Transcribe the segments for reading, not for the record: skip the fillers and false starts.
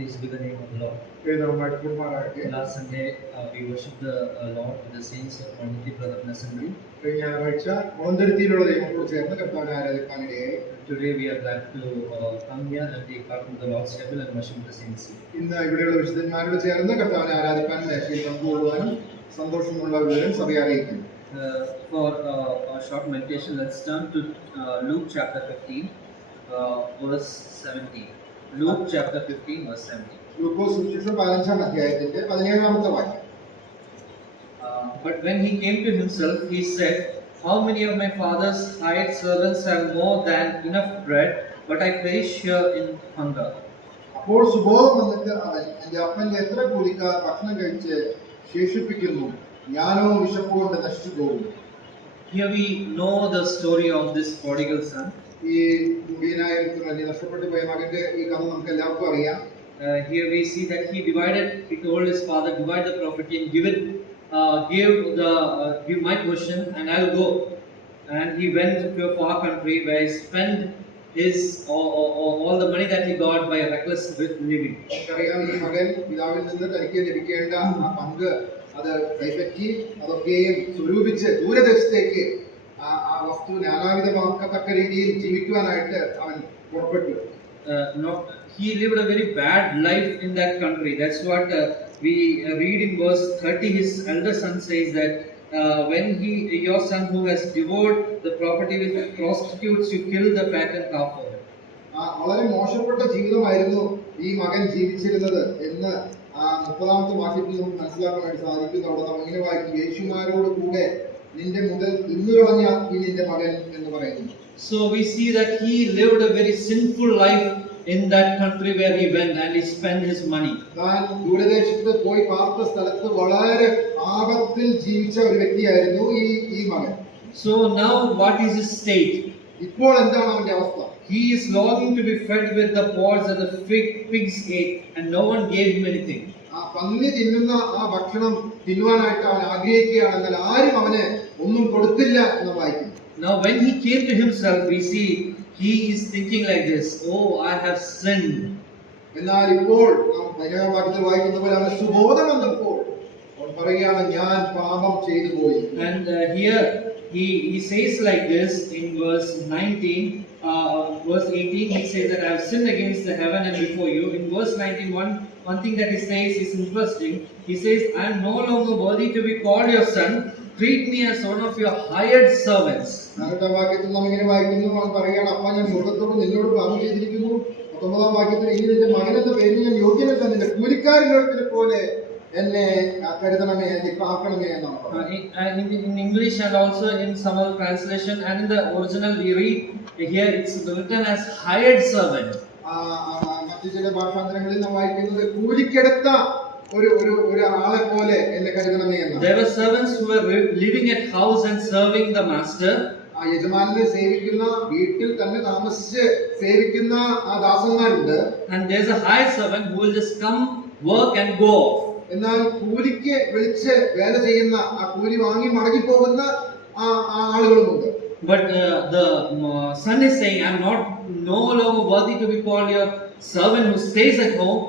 Please be the name of the Lord. Last Sunday we worshipped the Lord with the saints of Community Brother Assembly. Today we are glad to come here and take part in the Lord's table and worship the saints. For a short meditation, let's turn to Luke chapter 15, verse 17. Luke chapter 15, verse 17. But when he came to himself, he said, "How many of my father's hired servants have more than enough bread, but I perish here in hunger?" Here we know the story of this prodigal son. Here we see that he told his father, divide the property and give my portion and I'll go. And he went to a far country where he spent his all the money that he got by reckless living. He lived a very bad life in that country. That's what we read in verse 30. His elder son says that when your son who has devoured the property with prostitutes, you kill the fattened calf for him. So we see that he lived a very sinful life in that country where he went and he spent his money. So now what is his state? He is longing to be fed with the pods that the pigs ate, and no one gave him anything. Now when he came to himself, we see he is thinking like this: "Oh, I have sinned." And here he says like this in verse 19, verse 18. He says that I have sinned against the heaven and before you. In verse 19, one thing that he says is interesting. He says, "I am no longer worthy to be called your son. Treat me as one of your hired servants." In English and also in some other translation and in the original we read here it's written as hired servant. There were servants who were living at house and serving the master. And there's a hired servant who will just come, work and go off. But the son is saying, "I'm no longer worthy to be called your servant who stays at home.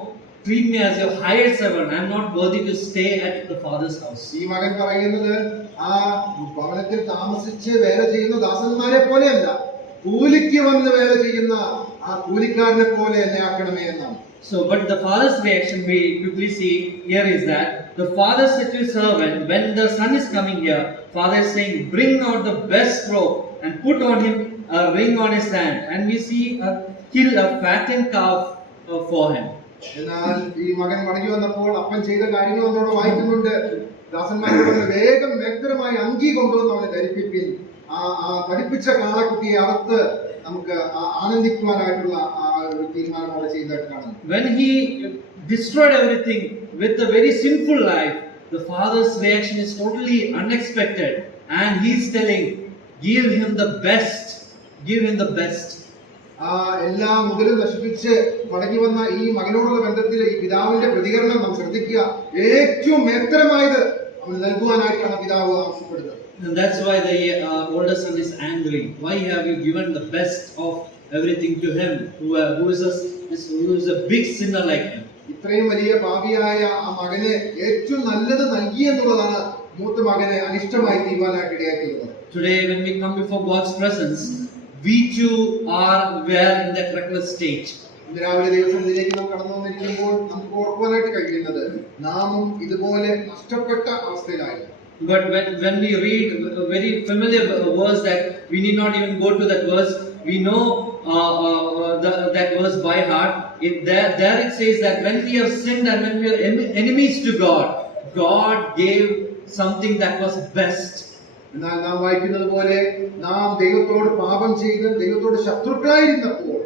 Treat me as your hired servant. I'm not worthy to stay at the father's house." So, but the father's reaction we quickly see here is that the father said to his servant, when the son is coming here, father is saying, "Bring out the best robe and put on him a ring on his hand." And we see kill a fattened calf for him. When he destroyed everything with a very sinful life, the father's reaction is totally unexpected, and he's telling, "Give him the best. Give him the best." എല്ലാ മുതലും നശിപ്പിച്ച് മടങ്ങി വന്ന ഈ മകനോടുള്ള ബന്ധത്തിൽ ഈ പിതാവിന്റെ പ്രതികരണം നാം ശ്രദ്ധിക്കുക. ഏറ്റവും മേത്തരമായത് അവന് നൽകുവാനായിട്ടാണ് പിതാവ് ആവശ്യപ്പെടുന്നത്. And that's why the older son is angry. Why have you given the best of everything to him, who is a big sinner like him? ഈ ഇത്രയും വലിയ പാപിയായ ആ മകന് ഏറ്റവും നല്ലത് നൽകി എന്നുള്ളതാണ് മൂത്ത മകനെ അനിഷ്ടമായി തീരുവാനായിട്ട് ഇടയാക്കിയത്. Today, when we come before God's presence, we too were in that reckless state. ഇന്ന് രാവിലെ ദൈവസന്നിധിയിലേക്ക് നാം കടന്നു വന്നിരിക്കുമ്പോൾ നമുക്ക് ഓർക്കുവാനായിട്ട് കഴിയുന്നത് നാമും ഇതുപോലെ നഷ്ടപ്പെട്ട അവസ്ഥയിലായിരുന്നു. But when we read a very familiar verse that we need not even go to that verse, we know that verse by heart. There it says that when we have sinned and when we are enemies to God, God gave something that was best. എന്നാൽ നാം വായിക്കുന്നത് പോലെ നാം ദൈവത്തോട് പാപം ചെയ്ത് ദൈവത്തോട് ശത്രുക്കളായിരുന്നപ്പോൾ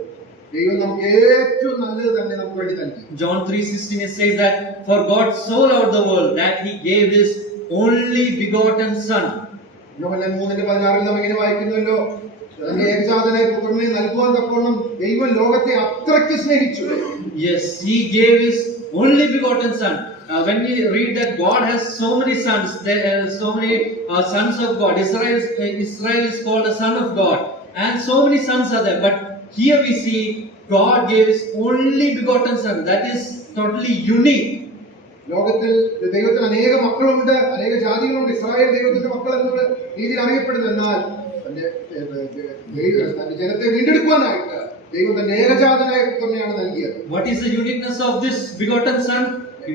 ദൈവം നമുക്ക് ഏറ്റവും നല്ലത് തന്നെ നമുക്ക് വേണ്ടി നൽകി. John 3:16 it says that for God so loved the world that he gave his only begotten son. യോഹന്നാൻ 3:16 നാം ഇങ്ങനെ വായിക്കുന്നുവല്ലോ, തന്റെ ഏകജാതനായ പുത്രനെ നൽകുവാൻ തക്കവണ്ണം ദൈവം ലോകത്തെ അത്രയ്ക്ക് സ്നേഹിച്ചു. Yes, he gave his only begotten son. When we read that God has so many sons, there are so many sons of God. Israel is called a son of God, and so many sons are there. But here we see God gave his only begotten son. That is totally unique. ലോകത്തിൽ ദൈവത്തിന് അനേക മക്കളുണ്ട്, അനേക ജാതികളുണ്ട്. Israel ദൈവത്തിന്റെ മക്കൾ എന്നുള്ള രീതിയിൽ അറിയപ്പെടുന്നു. എന്നാൽ തന്റെ ജനത്തെ വീണ്ടെടുക്കുവാനായിട്ട് ദൈവം തന്റെ ഏകജാതനായ പുത്രനെയാണ് നൽകിയത്. What is the uniqueness of this begotten son?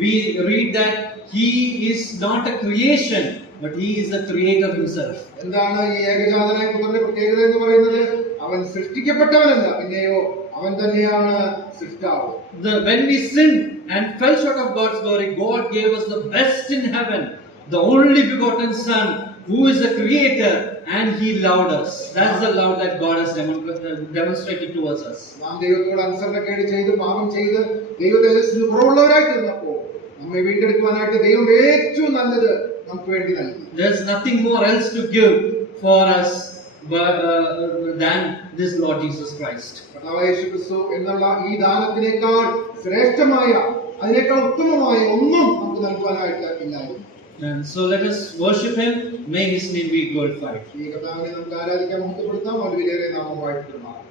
We read that he is not a creation, but he is the creator himself. എന്താണ് ഈ ഏകജാതനായ പുത്രന്റെ പ്രത്യേകത എന്ന് പറയുന്നത്? അവൻ സൃഷ്ടിക്കപ്പെട്ടവനല്ല, പിന്നെയോ അവൻ തന്നെയാണ് സൃഷ്ടാവ്. When we sinned and fell short of God's glory, God gave us the best in heaven, the only begotten son, who is the creator, and he loved us. That's the love that God has demonstrated towards us. നാം ദൈവത്തോട് അനുസരണക്കേട് ചെയ്ത് പാപം ചെയ്ത് ദൈവതേജസ്സിന് കുറവുള്ളവരായി തീർന്നപ്പോൾ നമ്മെ വീണ്ടെടുക്കുവാനായിട്ട് ദൈവം ഏറ്റവും നല്ലത് നമുക്ക് വേണ്ടി നൽകി. There's nothing more else to give for us than this Lord Jesus Christ. കർത്താവായ യേശുക്രിസ്തു എന്നുള്ള ഈ ദാനത്തിനേക്കാൾ ശ്രേഷ്ഠമായ, അതിനേക്കാൾ ഉത്തമമായ ഒന്നും നമുക്ക് നൽകുവാനായിട്ട് ഇല്ലായിരുന്നു. And so let us worship him. May his name be glorified. ഈ കർത്താവിനെ നമുക്ക് ആരാധിക്കാൻ, മഹത്വപ്പെടുത്താം. വളരെ നാമം വാഴ്ത്തപ്പെടുമാറാകട്ടെ.